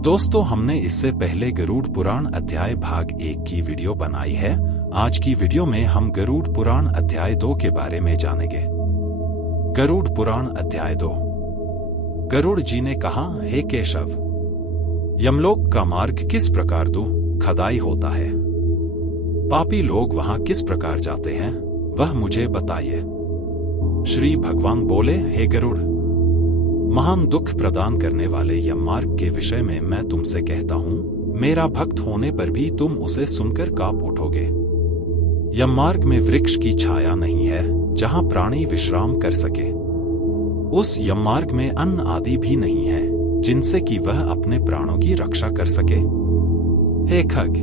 दोस्तों, हमने इससे पहले गरुड़ पुराण अध्याय भाग 1 की वीडियो बनाई है। आज की वीडियो में हम गरुड़ पुराण अध्याय 2 के बारे में जानेंगे। गरुड़ पुराण अध्याय 2। गरुड़ जी ने कहा, हे केशव, यमलोक का मार्ग किस प्रकार दुखदाई होता है? पापी लोग वहां किस प्रकार जाते हैं, वह मुझे बताइए। श्री भगवान बोले, हे गरुड़, महान दुख प्रदान करने वाले यम मार्ग के विषय में मैं तुमसे कहता हूं, मेरा भक्त होने पर भी तुम उसे सुनकर कांप उठोगे। यम मार्ग में वृक्ष की छाया नहीं है जहां प्राणी विश्राम कर सके। उस यम मार्ग में अन्न आदि भी नहीं है जिनसे कि वह अपने प्राणों की रक्षा कर सके। हे खग,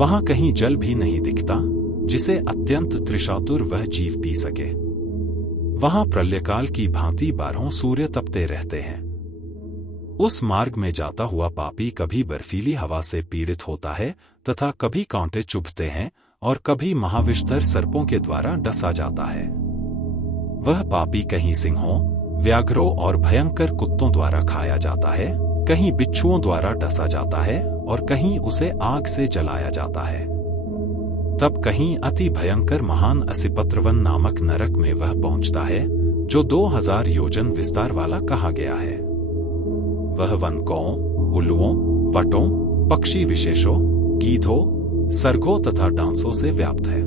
वहां कहीं जल भी नहीं दिखता जिसे अत्यंत तृषातुर वह जीव पी सके। वहां प्रलयकाल की भांति 12 सूर्य तपते रहते हैं। उस मार्ग में जाता हुआ पापी कभी बर्फीली हवा से पीड़ित होता है तथा कभी कांटे चुभते हैं और कभी महाविषधर सर्पों के द्वारा डसा जाता है। वह पापी कहीं सिंहों, व्याघ्रों और भयंकर कुत्तों द्वारा खाया जाता है, कहीं बिच्छुओं द्वारा डसा जाता है और कहीं उसे आग से जलाया जाता है। तब कहीं अति भयंकर महान असिपत्रवन नामक नरक में वह पहुंचता है, जो 2000 योजन विस्तार वाला कहा गया है। वह वनकों, उल्लुओं, वटों, पक्षी विशेषों, गीधों, सर्गों तथा डांसों से व्याप्त है।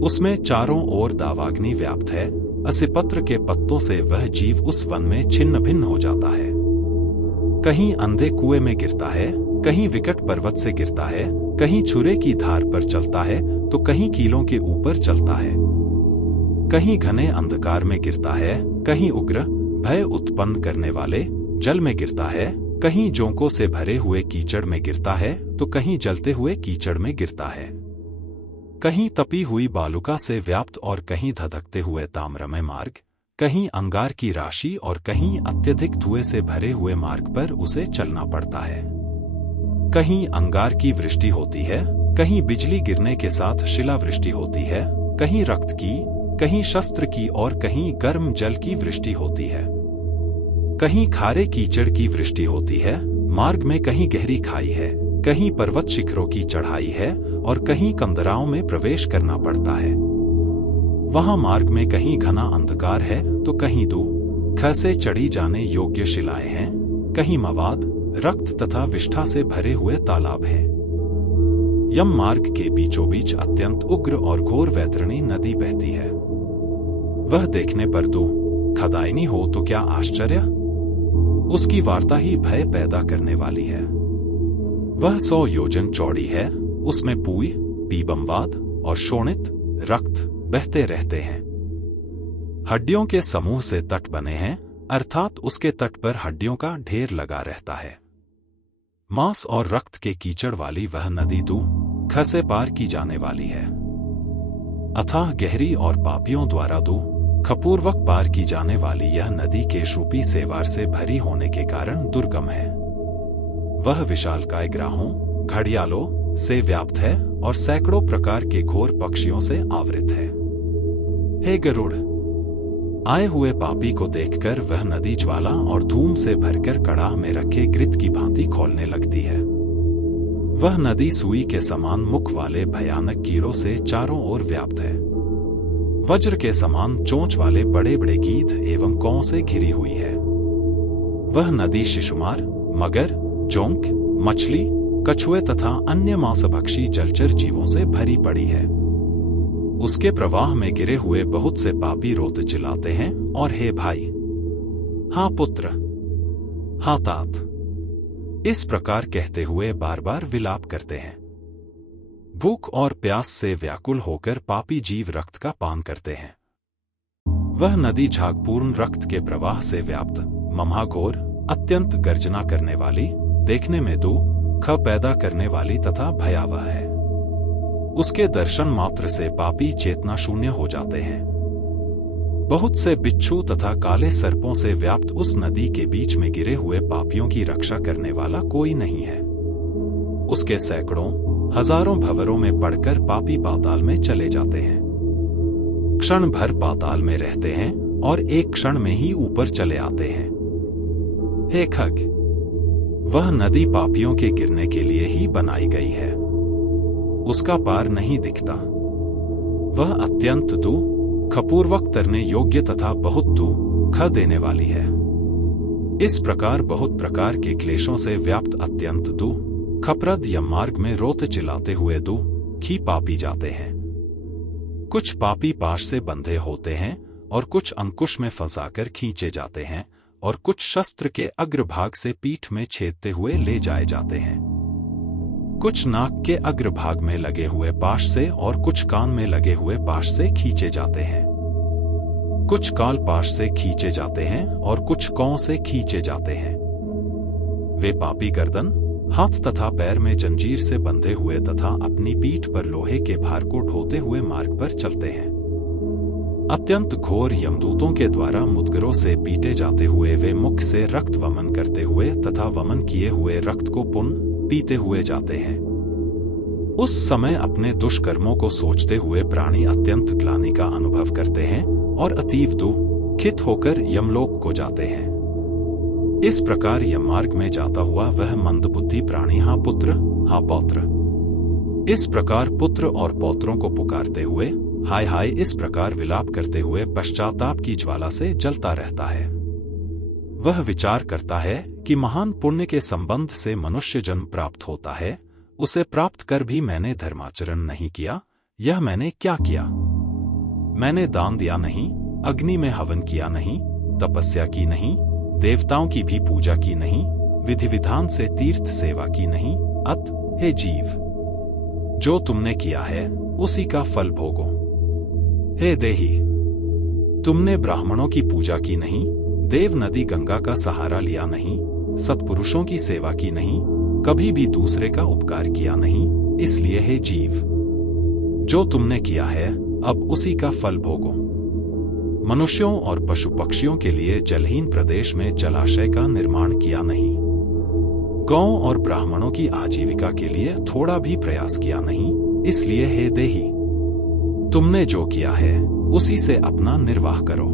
उसमें चारों ओर दावाग्नि व्याप्त है। असिपत्र के पत्तों से वह जीव उस वन में छिन्न भिन्न हो जाता है। कहीं अंधे कुएं में गिरता है, कहीं विकट पर्वत से गिरता है, कहीं छुरे की धार पर चलता है तो कहीं कीलों के ऊपर चलता है। कहीं घने अंधकार में गिरता है, कहीं उग्र भय उत्पन्न करने वाले जल में गिरता है, कहीं जोंकों से भरे हुए कीचड़ में गिरता है तो कहीं जलते हुए कीचड़ में गिरता है। कहीं तपी हुई बालुका से व्याप्त और कहीं धधकते हुए ताम्रमय मार्ग, कहीं अंगार की राशि और कहीं अत्यधिक धुएं से भरे हुए मार्ग पर उसे चलना पड़ता है। कहीं अंगार की वृष्टि होती है, कहीं बिजली गिरने के साथ शिलावृष्टि होती है, कहीं रक्त की, कहीं शस्त्र की और कहीं गर्म जल की वृष्टि होती है। कहीं खारे कीचड़ की वृष्टि होती है। मार्ग में कहीं गहरी खाई है, कहीं पर्वत शिखरों की चढ़ाई है और कहीं कंदराओं में प्रवेश करना पड़ता है। वहां मार्ग में कहीं घना अंधकार है तो कहीं ख से चढ़ी जाने योग्य शिलाएं हैं, कहीं मवाद, रक्त तथा विष्ठा से भरे हुए तालाब हैं। यम मार्ग के बीचों बीच अत्यंत उग्र और घोर वैतरणी नदी बहती है। वह देखने पर दुखदायिनी हो तो क्या आश्चर्य, उसकी वार्ता ही भय पैदा करने वाली है। वह 100 योजन चौड़ी है, उसमें पूय, पीबमवाद और शोणित रक्त बहते रहते हैं। हड्डियों के समूह से तट बने हैं, अर्थात उसके तट पर हड्डियों का ढेर लगा रहता है। मांस और रक्त के कीचड़ वाली वह नदी ख से पार की जाने वाली है। अथाह गहरी और पापियों द्वारा खपूर्वक पार की जाने वाली यह नदी केशरूपी सेवार से भरी होने के कारण दुर्गम है। वह विशालकाय ग्राहों, घड़ियालों से व्याप्त है और सैकड़ों प्रकार के घोर पक्षियों से आवृत है। हे गरुड़, आए हुए पापी को देखकर वह नदी ज्वाला और धूम से भरकर कड़ाह में रखे घृत की भांति खौलने लगती है। वह नदी सुई के समान मुख वाले भयानक कीड़ों से चारों ओर व्याप्त है। वज्र के समान चोंच वाले बड़े बड़े गीध एवं कौओं से घिरी हुई है। वह नदी शिशुमार, मगर, जोंक, मछली, कछुए तथा अन्य मांसभक्षी जलचर जीवों से भरी पड़ी है। उसके प्रवाह में गिरे हुए बहुत से पापी रोते चिल्लाते हैं और हे भाई, हाँ पुत्र, हाँ तात, इस प्रकार कहते हुए बार बार विलाप करते हैं। भूख और प्यास से व्याकुल होकर पापी जीव रक्त का पान करते हैं। वह नदी झागपूर्ण रक्त के प्रवाह से व्याप्त, ममहाघोर, अत्यंत गर्जना करने वाली, देखने में दुख पैदा करने वाली तथा भयावह है। उसके दर्शन मात्र से पापी चेतना शून्य हो जाते हैं। बहुत से बिच्छू तथा काले सर्पों से व्याप्त उस नदी के बीच में गिरे हुए पापियों की रक्षा करने वाला कोई नहीं है। उसके सैकड़ों, हजारों भंवरों में पड़कर पापी पाताल में चले जाते हैं। क्षण भर पाताल में रहते हैं और एक क्षण में ही ऊपर चले आते हैं। हे खग, वह नदी पापियों के गिरने के लिए ही बनाई गई है। उसका पार नहीं दिखता। वह अत्यंत दुःखपूर्वक तरने योग्य तथा बहुत दुःख देने वाली है। इस प्रकार बहुत प्रकार के क्लेशों से व्याप्त अत्यंत दुःखप्रद यम मार्ग में रोते चिल्लाते हुए दुखी पापी जाते हैं। कुछ पापी पाश से बंधे होते हैं और कुछ अंकुश में फंसाकर खींचे जाते हैं और कुछ शस्त्र के अग्रभाग से पीठ में छेदते हुए ले जाए जाते हैं। कुछ नाक के अग्रभाग में लगे हुए पाश से और कुछ कान में लगे हुए पाश से खींचे जाते हैं। कुछ काल पाश से खींचे जाते हैं और कुछ कौ से खींचे जाते हैं। वे पापी गर्दन, हाथ तथा पैर में जंजीर से बंधे हुए तथा अपनी पीठ पर लोहे के भार को ढोते हुए मार्ग पर चलते हैं। अत्यंत घोर यमदूतों के द्वारा मुदगरों से पीटे जाते हुए वे मुख से रक्त वमन करते हुए तथा वमन किए हुए रक्त को पुनः पीते हुए जाते हैं। उस समय अपने दुष्कर्मों को सोचते हुए प्राणी अत्यंत ग्लानि का अनुभव करते हैं और अतीव दुखित होकर यमलोक को जाते हैं। इस प्रकार यम मार्ग में जाता हुआ वह मंदबुद्धि प्राणी हा पुत्र हा पौत्र इस प्रकार पुत्र और पौत्रों को पुकारते हुए हाय हाय इस प्रकार विलाप करते हुए पश्चाताप की ज्वाला से जलता रहता है। वह विचार करता है कि महान पुण्य के संबंध से मनुष्य जन्म प्राप्त होता है, उसे प्राप्त कर भी मैंने धर्माचरण नहीं किया। यह मैंने क्या किया? मैंने दान दिया नहीं, अग्नि में हवन किया नहीं, तपस्या की नहीं, देवताओं की भी पूजा की नहीं, विधि विधान से तीर्थ सेवा की नहीं। अत हे जीव, जो तुमने किया है उसी का फल भोगो। हे देही, तुमने ब्राह्मणों की पूजा की नहीं, देव नदी गंगा का सहारा लिया नहीं, सत्पुरुषों की सेवा की नहीं, कभी भी दूसरे का उपकार किया नहीं। इसलिए हे जीव, जो तुमने किया है अब उसी का फल भोगो। मनुष्यों और पशु पक्षियों के लिए जलहीन प्रदेश में जलाशय का निर्माण किया नहीं। गौ और ब्राह्मणों की आजीविका के लिए थोड़ा भी प्रयास किया नहीं। इसलिए हे देही, तुमने जो किया है उसी से अपना निर्वाह करो।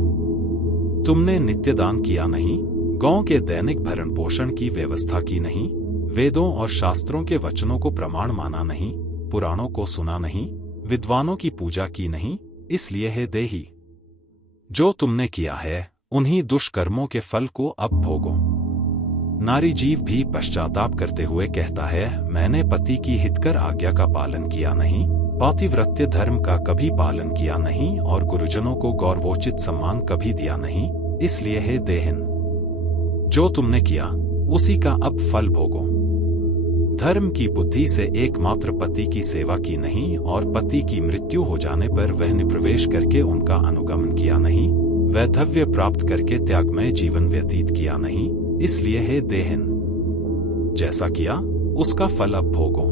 तुमने नित्यदान किया नहीं, गौ के दैनिक भरण पोषण की व्यवस्था की नहीं, वेदों और शास्त्रों के वचनों को प्रमाण माना नहीं, पुराणों को सुना नहीं, विद्वानों की पूजा की नहीं। इसलिए हे देही, जो तुमने किया है उन्हीं दुष्कर्मों के फल को अब भोगो। नारी जीव भी पश्चाताप करते हुए कहता है, मैंने पति की हितकर आज्ञा का पालन किया नहीं, पातिव्रत्य धर्म का कभी पालन किया नहीं और गुरुजनों को गौरवोचित सम्मान कभी दिया नहीं। इसलिए हे देहिन, जो तुमने किया उसी का अब फल भोगो। धर्म की बुद्धि से एकमात्र पति की सेवा की नहीं और पति की मृत्यु हो जाने पर वह निप्रवेश करके उनका अनुगमन किया नहीं, वैधव्य प्राप्त करके त्यागमय जीवन व्यतीत किया नहीं। इसलिए हे देहिन, जैसा किया उसका फल अब भोगो।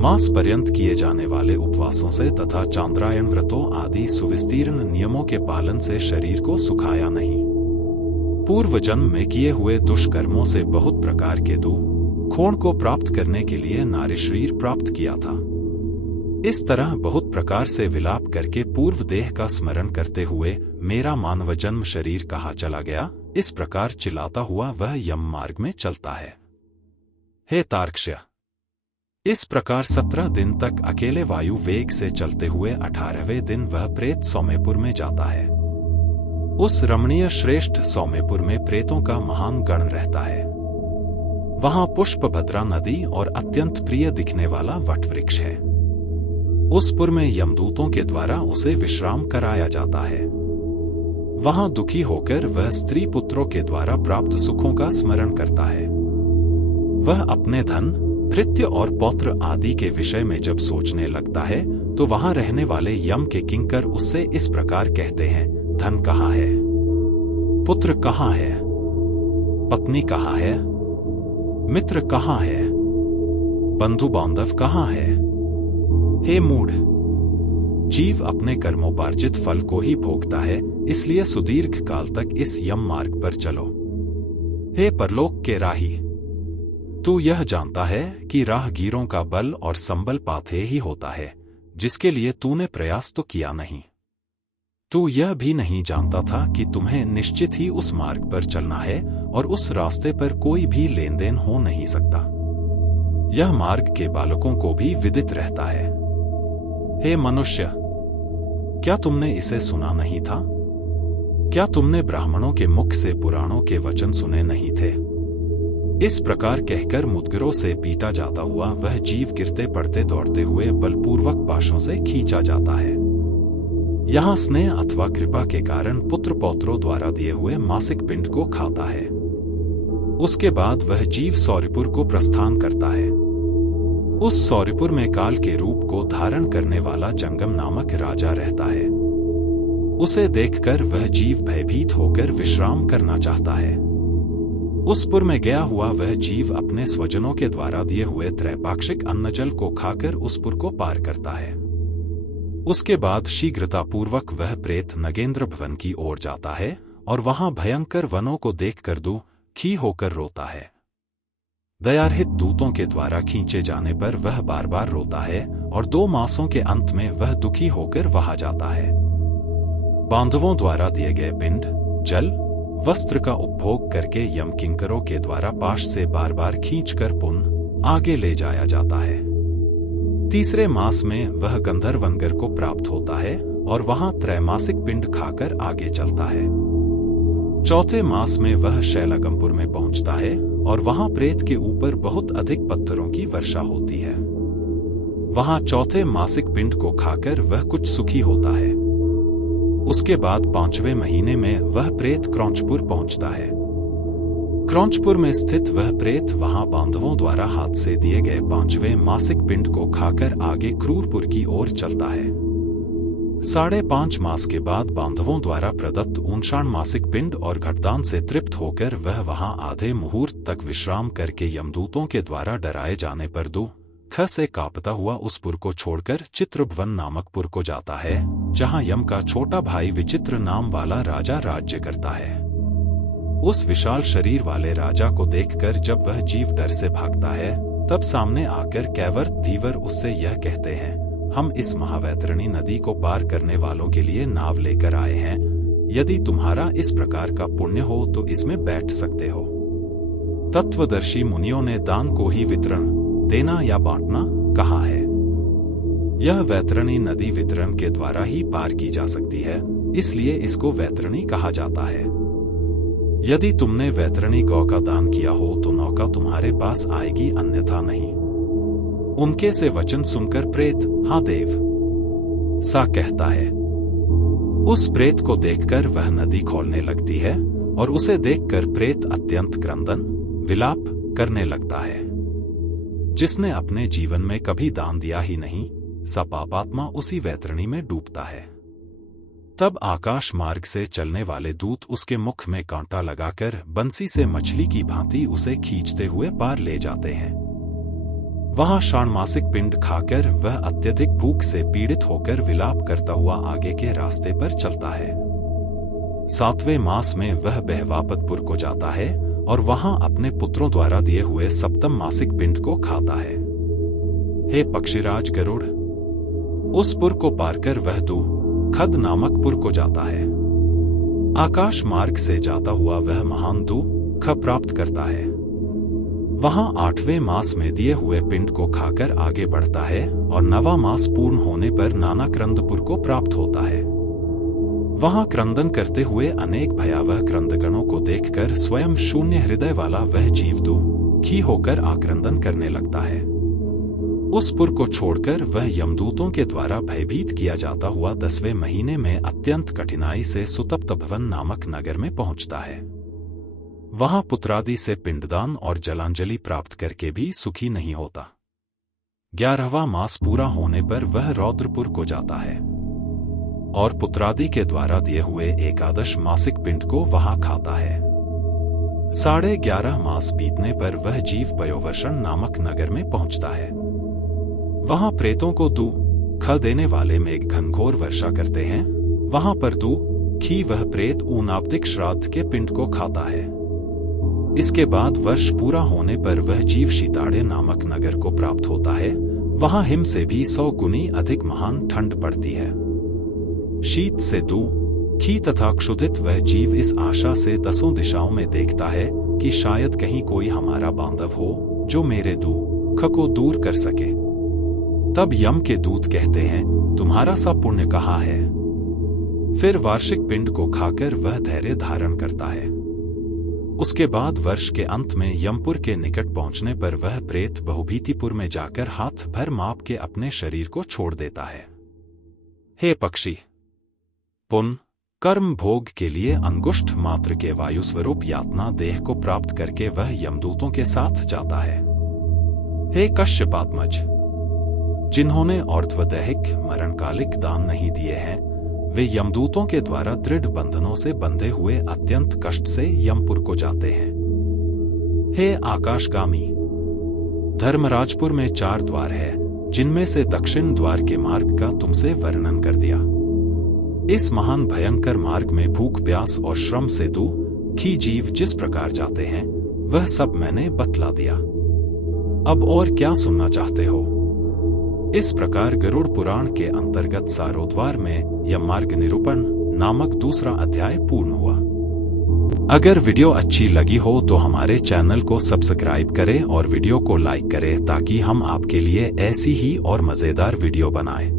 मास पर्यंत किए जाने वाले उपवासों से तथा चांद्रायण व्रतों आदि सुविस्तीर्ण नियमों के पालन से शरीर को सुखाया नहीं। पूर्व जन्म में किए हुए दुष्कर्मों से बहुत प्रकार के दुखों को प्राप्त करने के लिए नारी शरीर प्राप्त किया था। इस तरह बहुत प्रकार से विलाप करके पूर्व देह का स्मरण करते हुए मेरा मानव जन्म शरीर कहाँ चला गया, इस प्रकार चिल्लाता हुआ वह यम मार्ग में चलता है। हे तार्क्ष्य, इस प्रकार 17 दिन तक अकेले वायु वेग से चलते हुए 18वें दिन वह प्रेत सौम्यपुर में जाता है। उस रमणीय श्रेष्ठ सौम्यपुर में प्रेतों का महान गण रहता है। वहां पुष्पभद्रा नदी और अत्यंत प्रिय दिखने वाला वटवृक्ष है। उस पुर में यमदूतों के द्वारा उसे विश्राम कराया जाता है। वहां दुखी होकर वह स्त्री पुत्रों के द्वारा प्राप्त सुखों का स्मरण करता है। वह अपने धन, भृत्य और पौत्र आदि के विषय में जब सोचने लगता है तो वहां रहने वाले यम के किंकर उससे इस प्रकार कहते हैं, धन कहाँ है, पुत्र कहाँ है, पत्नी कहाँ है, मित्र कहाँ है, बंधु बांधव कहाँ है। हे मूढ़, जीव अपने कर्मोपार्जित फल को ही भोगता है, इसलिए सुदीर्घ काल तक इस यम मार्ग पर चलो। हे परलोक के राही, तू यह जानता है कि राहगीरों का बल और संबल पाथे ही होता है, जिसके लिए तूने प्रयास तो किया नहीं। तू यह भी नहीं जानता था कि तुम्हें निश्चित ही उस मार्ग पर चलना है और उस रास्ते पर कोई भी लेन देन हो नहीं सकता। यह मार्ग के बालकों को भी विदित रहता है। हे मनुष्य, क्या तुमने इसे सुना नहीं था? क्या तुमने ब्राह्मणों के मुख से पुराणों के वचन सुने नहीं थे? इस प्रकार कहकर मुदगरों से पीटा जाता हुआ वह जीव गिरते पड़ते दौड़ते हुए बलपूर्वक पाशों से खींचा जाता है। यहाँ स्नेह अथवा कृपा के कारण पुत्र पौत्रों द्वारा दिए हुए मासिक पिंड को खाता है। उसके बाद वह जीव सौरिपुर को प्रस्थान करता है। उस सौरिपुर में काल के रूप को धारण करने वाला जंगम नामक राजा रहता है। उसे देखकर वह जीव भयभीत होकर विश्राम करना चाहता है। उस पुर में गया हुआ वह जीव अपने स्वजनों के द्वारा दिए हुए त्रैपाक्षिक अन्नजल को खाकर उस पुर को पार करता है। उसके बाद शीघ्रतापूर्वक वह प्रेत नगेंद्र भवन की ओर जाता है और वहां भयंकर वनों को देखकर दुखी होकर रोता है। दयारहित दूतों के द्वारा खींचे जाने पर वह बार बार रोता है और 2 मासों के अंत में वह दुखी होकर वहां जाता है। बांधवों द्वारा दिए गए पिंड, जल, वस्त्र का उपभोग करके यम किंकरों के द्वारा पाश से बार बार खींचकर पुनः आगे ले जाया जाता है। तीसरे मास में वह गंधर्वनगर को प्राप्त होता है और वहां त्रैमासिक पिंड खाकर आगे चलता है। चौथे मास में वह शैलागमपुर में पहुंचता है और वहां प्रेत के ऊपर बहुत अधिक पत्थरों की वर्षा होती है। वहां चौथे मासिक पिंड को खाकर वह कुछ सुखी होता है। उसके बाद 5वें महीने में वह प्रेत क्रौंचपुर पहुंचता है। क्रौंचपुर में स्थित वह प्रेत वहां बांधवों द्वारा हाथ से दिए गए 5वें मासिक पिंड को खाकर आगे क्रूरपुर की ओर चलता है। 5.5 मास के बाद बांधवों द्वारा प्रदत्त 59 मासिक पिंड और घटदान से तृप्त होकर वह वहां आधे मुहूर्त तक विश्राम करके यमदूतों के द्वारा डराए जाने पर दुख से कांपता हुआ उस पुर को छोड़कर चित्रभवन नामक पुर को जाता है, जहां यम का छोटा भाई विचित्र नाम वाला राजा राज्य करता है। उस विशाल शरीर वाले राजा को देखकर जब वह जीव डर से भागता है, तब सामने आकर कैवर धीवर उससे यह कहते हैं, हम इस महावैतरणी नदी को पार करने वालों के लिए नाव लेकर आए हैं। यदि तुम्हारा इस प्रकार का पुण्य हो तो इसमें बैठ सकते हो। तत्वदर्शी मुनियों ने दान को ही वितरण देना या बांटना कहा है। यह वैतरणी नदी वितरण के द्वारा ही पार की जा सकती है, इसलिए इसको वैतरणी कहा जाता है। यदि तुमने वैतरणी गौ का दान किया हो तो नौका तुम्हारे पास आएगी, अन्यथा नहीं। उनके से वचन सुनकर प्रेत हाँ देव सा कहता है। उस प्रेत को देखकर वह नदी खोलने लगती है और उसे देखकर प्रेत अत्यंत क्रंदन विलाप करने लगता है। जिसने अपने जीवन में कभी दान दिया ही नहीं, सा पापात्मा उसी वैतरणी में डूबता है। तब आकाश मार्ग से चलने वाले दूत उसके मुख में कांटा लगाकर बंसी से मछली की भांति उसे खींचते हुए पार ले जाते हैं। वहां षाण्मासिक पिंड खाकर वह अत्यधिक भूख से पीड़ित होकर विलाप करता हुआ आगे के रास्ते पर चलता है। 7वें मास में वह बहवापतपुर को जाता है और वहां अपने पुत्रों द्वारा दिए हुए 7म मासिक पिंड को खाता है। हे पक्षीराज गरुड़, उस पुर को पार कर वह खद नामक पुर को जाता है। आकाश मार्ग से जाता हुआ वह महान दुख प्राप्त करता है। वहां 8वें मास में दिए हुए पिंड को खाकर आगे बढ़ता है और 9वां मास पूर्ण होने पर नाना क्रंदपुर को प्राप्त होता है। वहां क्रंदन करते हुए अनेक भयावह क्रंदगणों को देखकर स्वयं शून्य हृदय वाला वह जीव दुखी होकर आक्रंदन करने लगता है। उस पुर को छोड़कर वह यमदूतों के द्वारा भयभीत किया जाता हुआ 10वें महीने में अत्यंत कठिनाई से सुतप्त भवन नामक नगर में पहुंचता है। वहां पुत्रादि से पिंडदान और जलांजलि प्राप्त करके भी सुखी नहीं होता। 11वां मास पूरा होने पर वह रौद्रपुर को जाता है और पुत्रादि के द्वारा दिए हुए 11 मासिक पिंड को वहां खाता है। 11.5 मास बीतने पर वह जीव पयोवर्षण नामक नगर में पहुंचता है। वहां प्रेतों को दुख देने वाले मेघ घनघोर वर्षा करते हैं। वहां पर दुखी वह प्रेत ऊनाब्दिक श्राद्ध के पिंड को खाता है। इसके बाद वर्ष पूरा होने पर वह जीव शीताड़े नामक नगर को प्राप्त होता है। वहां हिम से भी 100 गुनी अधिक महान ठंड पड़ती है। शीत से खी तथा क्षुधित वह जीव इस आशा से दसों दिशाओं में देखता है कि शायद कहीं कोई हमारा बांधव हो जो मेरे दुख को दूर कर सके। तब यम के दूत कहते हैं, तुम्हारा सा पुण्य कहाँ है। फिर वार्षिक पिंड को खाकर वह धैर्य धारण करता है। उसके बाद वर्ष के अंत में यमपुर के निकट पहुंचने पर वह प्रेत बहुभीतिपुर में जाकर हाथ भर माप के अपने शरीर को छोड़ देता है। हे पक्षी, पुण्य कर्म भोग के लिए अंगुष्ठ मात्र के वायु स्वरूप यातना देह को प्राप्त करके वह यमदूतों के साथ जाता है। हे कश्यपात्मज, जिन्होंने और्ध्वदैहिक मरणकालिक दान नहीं दिए हैं, वे यमदूतों के द्वारा दृढ़ बंधनों से बंधे हुए अत्यंत कष्ट से यमपुर को जाते हैं। हे आकाशगामी, धर्मराजपुर में 4 द्वार है, जिनमें से दक्षिण द्वार के मार्ग का तुमसे वर्णन कर दिया। इस महान भयंकर मार्ग में भूख प्यास और श्रम से दुखी जीव जिस प्रकार जाते हैं, वह सब मैंने बतला दिया। अब और क्या सुनना चाहते हो? इस प्रकार गरुड़ पुराण के अंतर्गत सारोद्वार में यम मार्ग निरूपण नामक दूसरा अध्याय पूर्ण हुआ। अगर वीडियो अच्छी लगी हो तो हमारे चैनल को सब्सक्राइब करें और वीडियो को लाइक करें ताकि हम आपके लिए ऐसी ही और मजेदार वीडियो बनाएं।